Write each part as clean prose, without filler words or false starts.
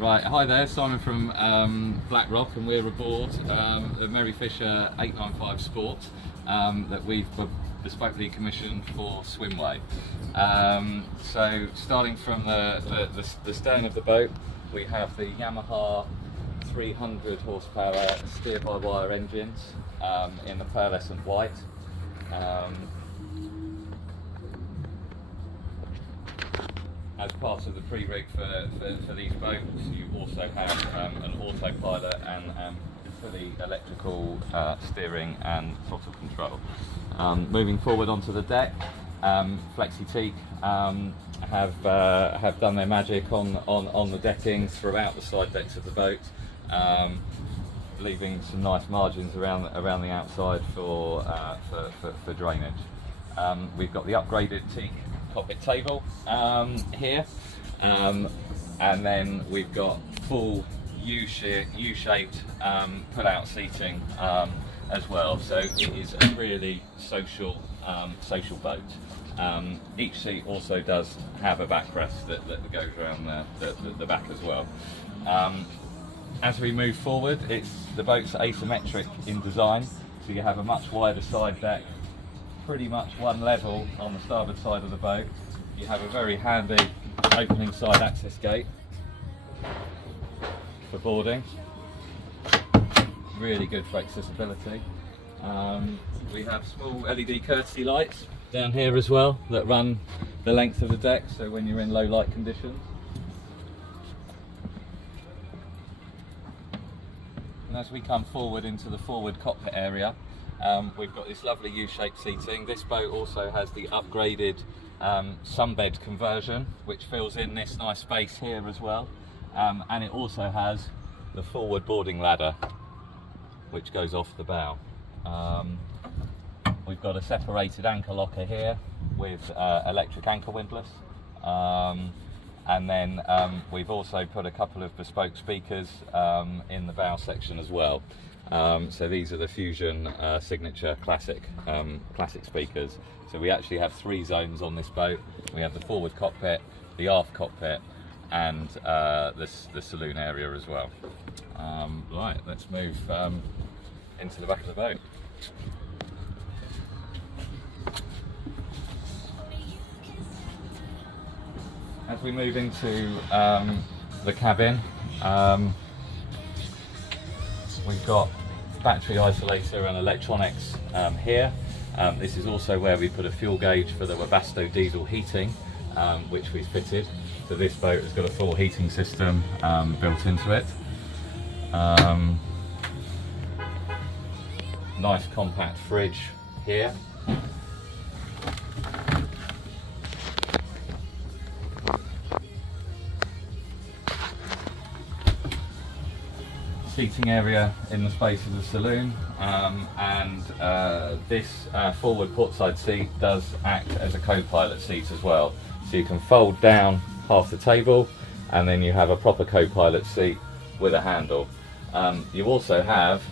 Right, hi there, Simon from BlackRock, and we're aboard the Merry Fisher 895 Sport that we've bespokely commissioned for Swimway. So starting from the stern of the boat, we have the Yamaha 300 horsepower steer-by-wire engines in the pearlescent white. As part of the pre-rig for these boats, you also have an autopilot and fully electrical steering and throttle control. Moving forward onto the deck, Flexi-Teak have done their magic on the decking throughout the side decks of the boat, leaving some nice margins around the outside for drainage. We've got the upgraded teak cockpit table here, and then we've got full U-shaped pull-out seating as well. So it is a really social boat. Each seat also does have a backrest that goes around the back as well. As we move forward, the boat's asymmetric in design, so you have a much wider side deck, pretty much one level on the starboard side of the boat. You have a very handy opening side access gate for boarding. Really good for accessibility. We have small LED courtesy lights down here as well that run the length of the deck, so when you're in low light conditions. And as we come forward into the forward cockpit area, we've got this lovely U-shaped seating. This boat also has the upgraded sunbed conversion, which fills in this nice space here as well. And it also has the forward boarding ladder, which goes off the bow. We've got a separated anchor locker here with electric anchor windlass. And then we've also put a couple of bespoke speakers in the bow section as well. So these are the Fusion Signature Classic speakers. So we actually have 3 zones on this boat. We have the forward cockpit, the aft cockpit, and the saloon area as well. Right, let's move into the back of the boat. As we move into the cabin, we've got battery isolator and electronics here. This is also where we put a fuel gauge for the Webasto diesel heating, which we fitted. So this boat has got a full heating system built into it. Nice compact fridge here. Seating area in the space of the saloon, and this forward portside seat does act as a co-pilot seat as well. So you can fold down half the table, and then you have a proper co-pilot seat with a handle. You also have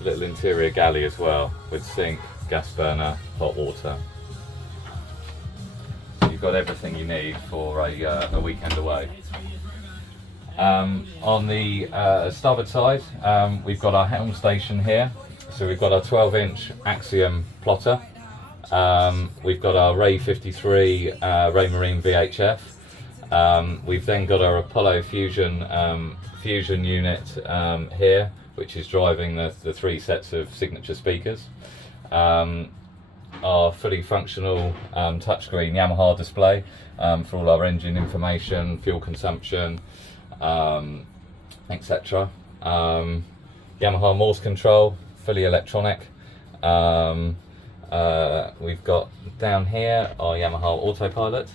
a little interior galley as well, with sink, gas burner, hot water. You've got everything you need for a weekend away. On the starboard side, we've got our helm station here. So we've got our 12-inch Axiom plotter. We've got our Ray 53 Raymarine VHF. We've then got our Apollo Fusion unit here, which is driving the 3 sets of signature speakers. Our fully functional touchscreen Yamaha display for all our engine information, fuel consumption, etc. Yamaha Morse control, fully electronic. We've got down here our Yamaha autopilot,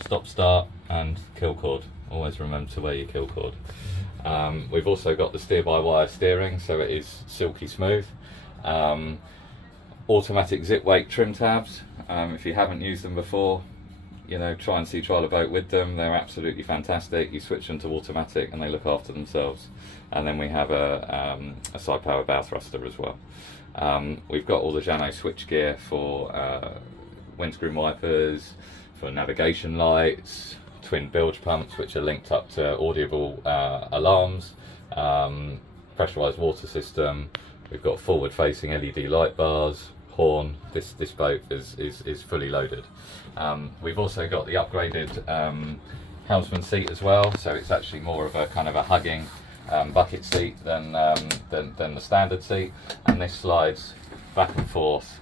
stop start and kill cord. Always remember to wear your kill cord. We've also got the steer-by-wire steering, so it is silky smooth. Automatic zip weight trim tabs. If you haven't used them before, try and trial a boat with them. They're absolutely fantastic. You switch them to automatic and they look after themselves. And then we have a side power bow thruster as well. We've got all the Jano switch gear for windscreen wipers, for navigation lights, twin bilge pumps which are linked up to audible alarms, pressurised water system. We've got forward facing LED light bars, horn. This boat is fully loaded. We've also got the upgraded helmsman seat as well, so it's actually more of a kind of a hugging bucket seat than the standard seat, and this slides back and forth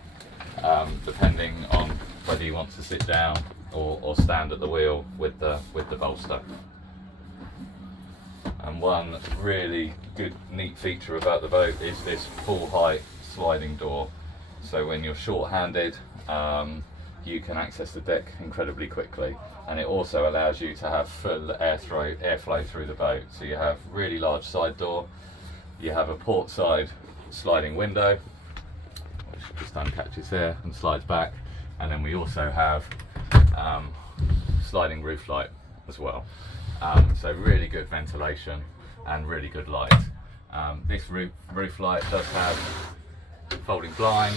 depending on whether you want to sit down or stand at the wheel with the bolster. And one really good neat feature about the boat is this full height sliding door, so when you're short-handed you can access the deck incredibly quickly, and it also allows you to have full airflow through the boat. So you have really large side door, you have a port side sliding window which just uncatches there and slides back, and then we also have sliding roof light as well. So really good ventilation and really good light. This roof light does have folding blind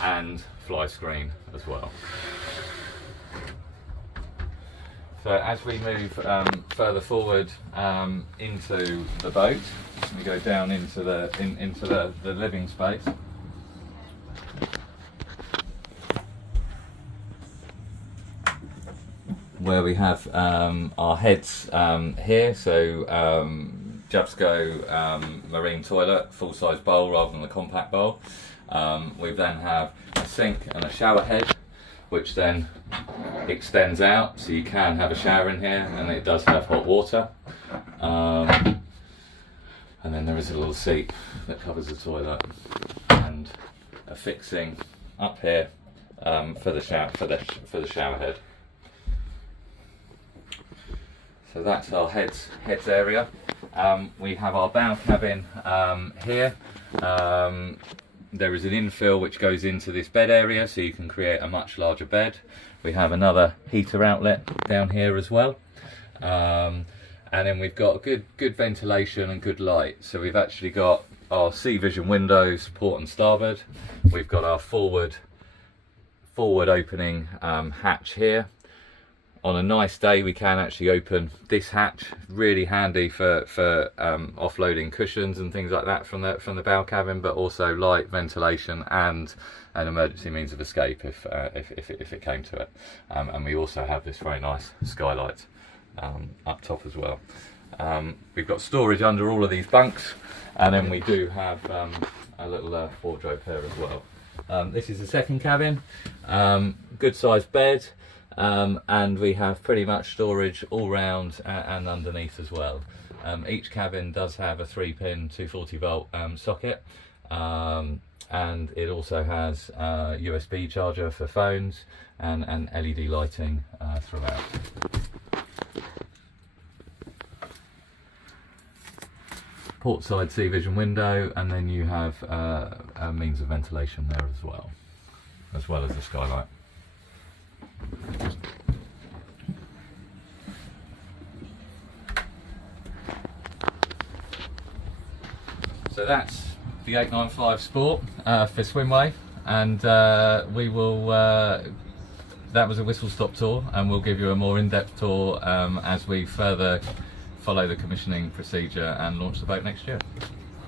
and fly screen as well. So as we move further forward into the boat, we go down into the living space. Where we have our heads here, so Jabsco marine toilet, full-size bowl rather than the compact bowl. We then have a sink and a shower head, which then extends out, so you can have a shower in here, and it does have hot water. And then there is a little seat that covers the toilet, and a fixing up here for the shower head. So that's our heads area. We have our bow cabin here. There is an infill which goes into this bed area, so you can create a much larger bed. We have another heater outlet down here as well. And then we've got good ventilation and good light. So we've actually got our sea vision windows, port and starboard. We've got our forward opening hatch here. On a nice day we can actually open this hatch, really handy for offloading cushions and things like that from the bow cabin, but also light, ventilation and an emergency means of escape if it came to it. And we also have this very nice skylight up top as well. We've got storage under all of these bunks, and then we do have a little wardrobe here as well. This is the second cabin, good sized bed. And we have pretty much storage all round and underneath as well. Each cabin does have a 3-pin 240 volt socket, and it also has a USB charger for phones and LED lighting throughout. Port side sea vision window, and then you have a means of ventilation there as well as the skylight. So that's the 895 Sport for Swimway, and we will. That was a whistle stop tour, and we'll give you a more in-depth tour as we further follow the commissioning procedure and launch the boat next year.